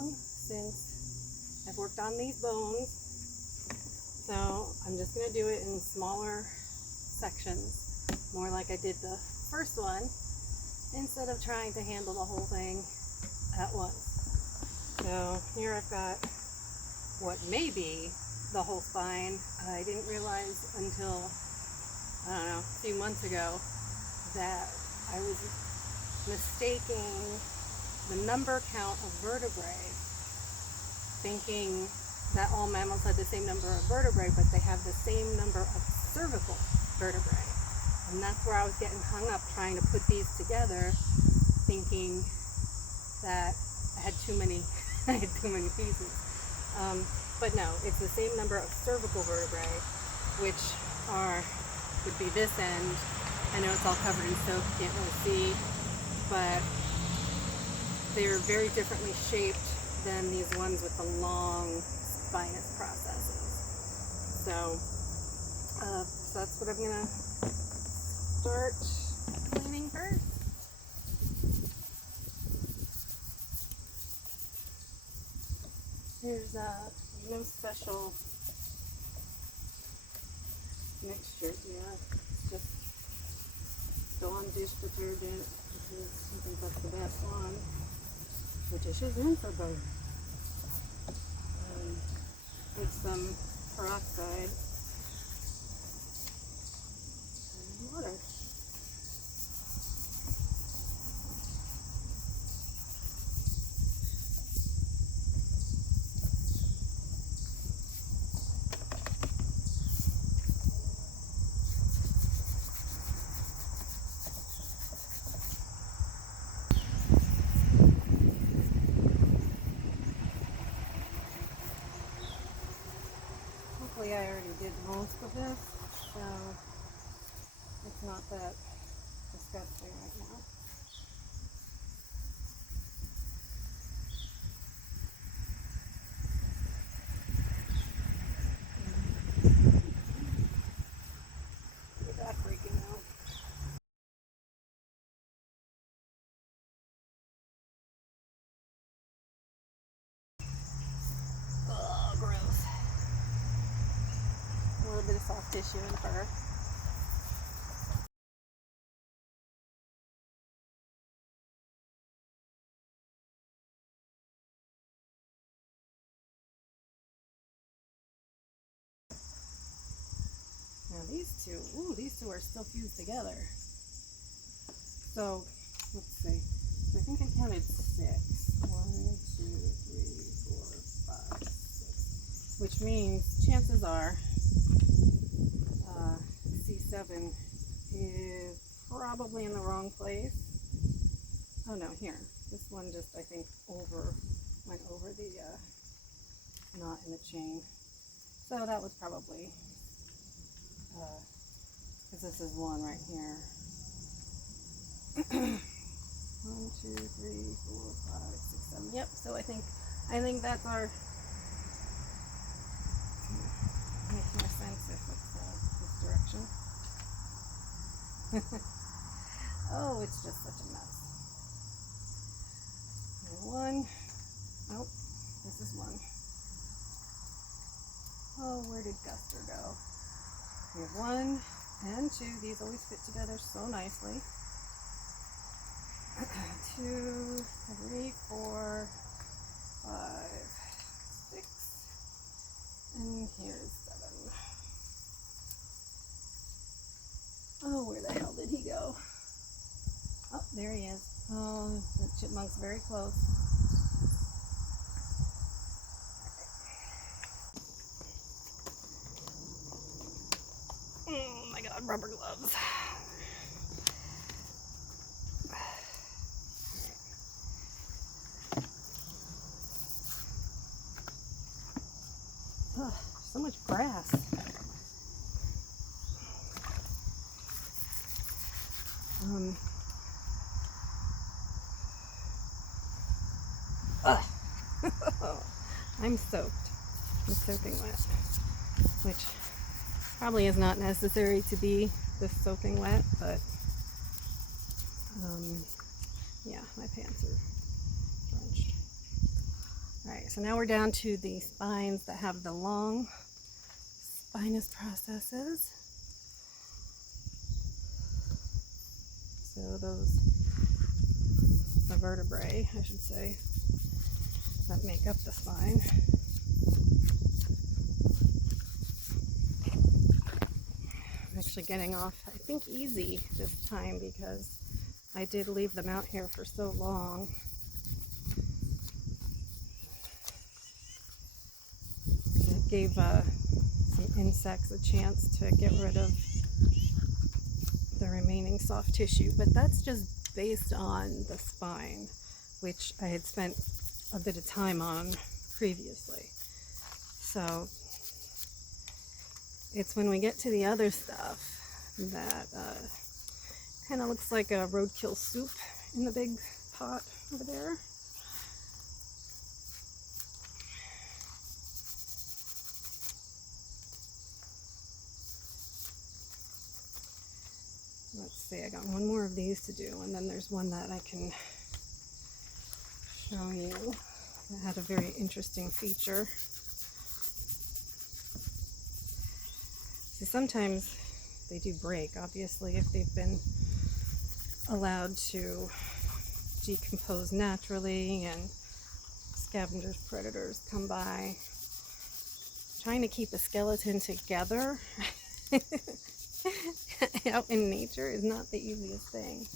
long since I've worked on these bones, so I'm just going to do it in smaller sections, more like I did the first one, instead of trying to handle the whole thing at once. So here I've got what may be the whole spine. I didn't realize until, I don't know, a few months ago that I was mistaking the number count of vertebrae, thinking that all mammals had the same number of vertebrae, but they have the same number of cervical vertebrae. And that's where I was getting hung up trying to put these together, thinking that I had too many pieces. But no, it's the same number of cervical vertebrae, which would be this end. I know it's all covered in soap, you can't really see, but they're very differently shaped than these ones with the long spinous processes. So that's what I'm gonna start cleaning first. There's no special mixture here. It's just Dawn dish detergent, because I think that's the best one. The dishes are in for both. With some peroxide and water. Hopefully I already did most of this, so it's not that disgusting right now. Get that freaking out. Oh, gross. A little bit of soft tissue and fur. Now these two are still fused together. So, let's see. I think I counted 6. 1, 2, 3, 4, 5, 6. Which means chances are C7 is probably in the wrong place. Oh no, here. This one just, I think, went over the knot in the chain. So that was probably, because this is one right here. 1, 2, 3, 4, 5, 6, 7. Yep. So I think that's our. Makes more sense if it's this direction. Oh, it's just such a mess. And 1. Nope. This is 1. Oh, where did Guster go? We have 1 and 2. These always fit together so nicely. 2, 3, 4, 5, 6, and here's 7. Oh, where the hell did he go? Oh, there he is. Oh, the chipmunk's very close. Oh my god, rubber gloves. Ugh, so much grass. I'm soaked. I'm soaking wet, which probably is not necessary to be this soaking wet, but yeah, my pants are drenched. Alright, so now we're down to the spines that have the long spinous processes. So the vertebrae, I should say, that make up the spine. I'm actually getting off, I think, easy this time because I did leave them out here for so long. It gave some insects a chance to get rid of the remaining soft tissue, but that's just based on the spine, which I had spent a bit of time on previously. So it's when we get to the other stuff that kind of looks like a roadkill soup in the big pot over there. Let's see, I got one more of these to do, and then there's one that I can show you that had a very interesting feature. See, sometimes they do break, obviously, if they've been allowed to decompose naturally and scavengers, predators come by. Trying to keep a skeleton together out in nature is not the easiest thing.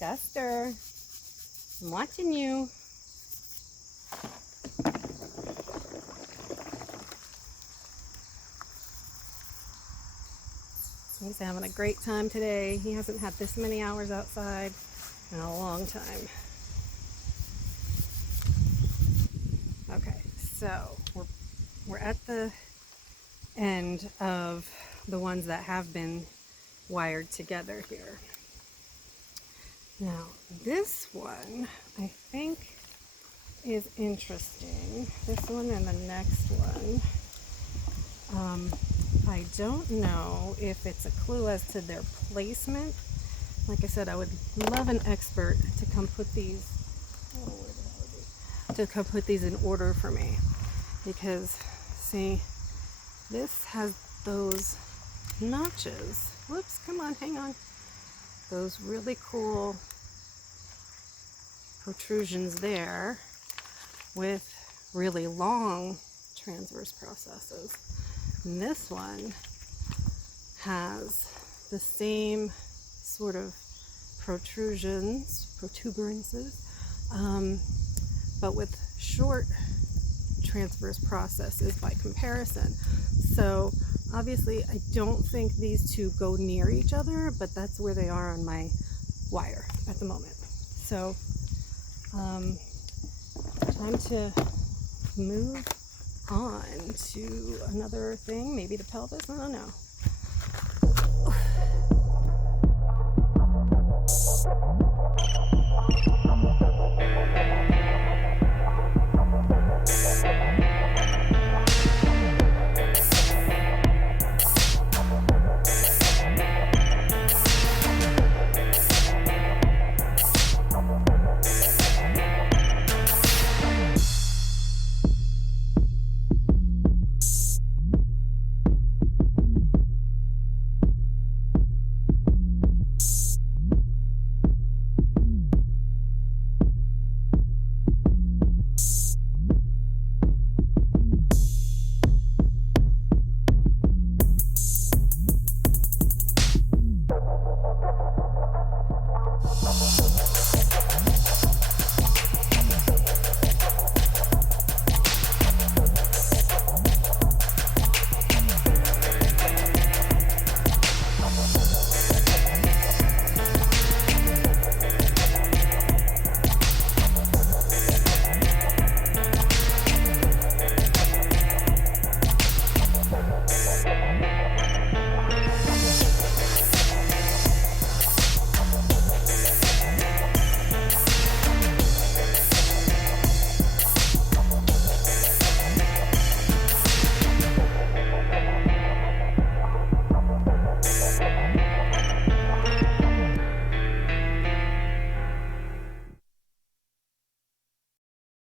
Guster, I'm watching you. He's having a great time today. He hasn't had this many hours outside in a long time. Okay, so we're at the end of the ones that have been wired together here. Now, this one I think is interesting. This one and the next one. I don't know if it's a clue as to their placement. Like I said, I would love an expert to come put these, come put these in order for me. Because, see, this has those notches. Whoops, come on, hang on. Those really cool protrusions there with really long transverse processes. And this one has the same sort of protuberances, but with short transverse processes by comparison. So obviously I don't think these two go near each other, but that's where they are on my wire at the moment. So time to move on to another thing, maybe the pelvis, I don't know.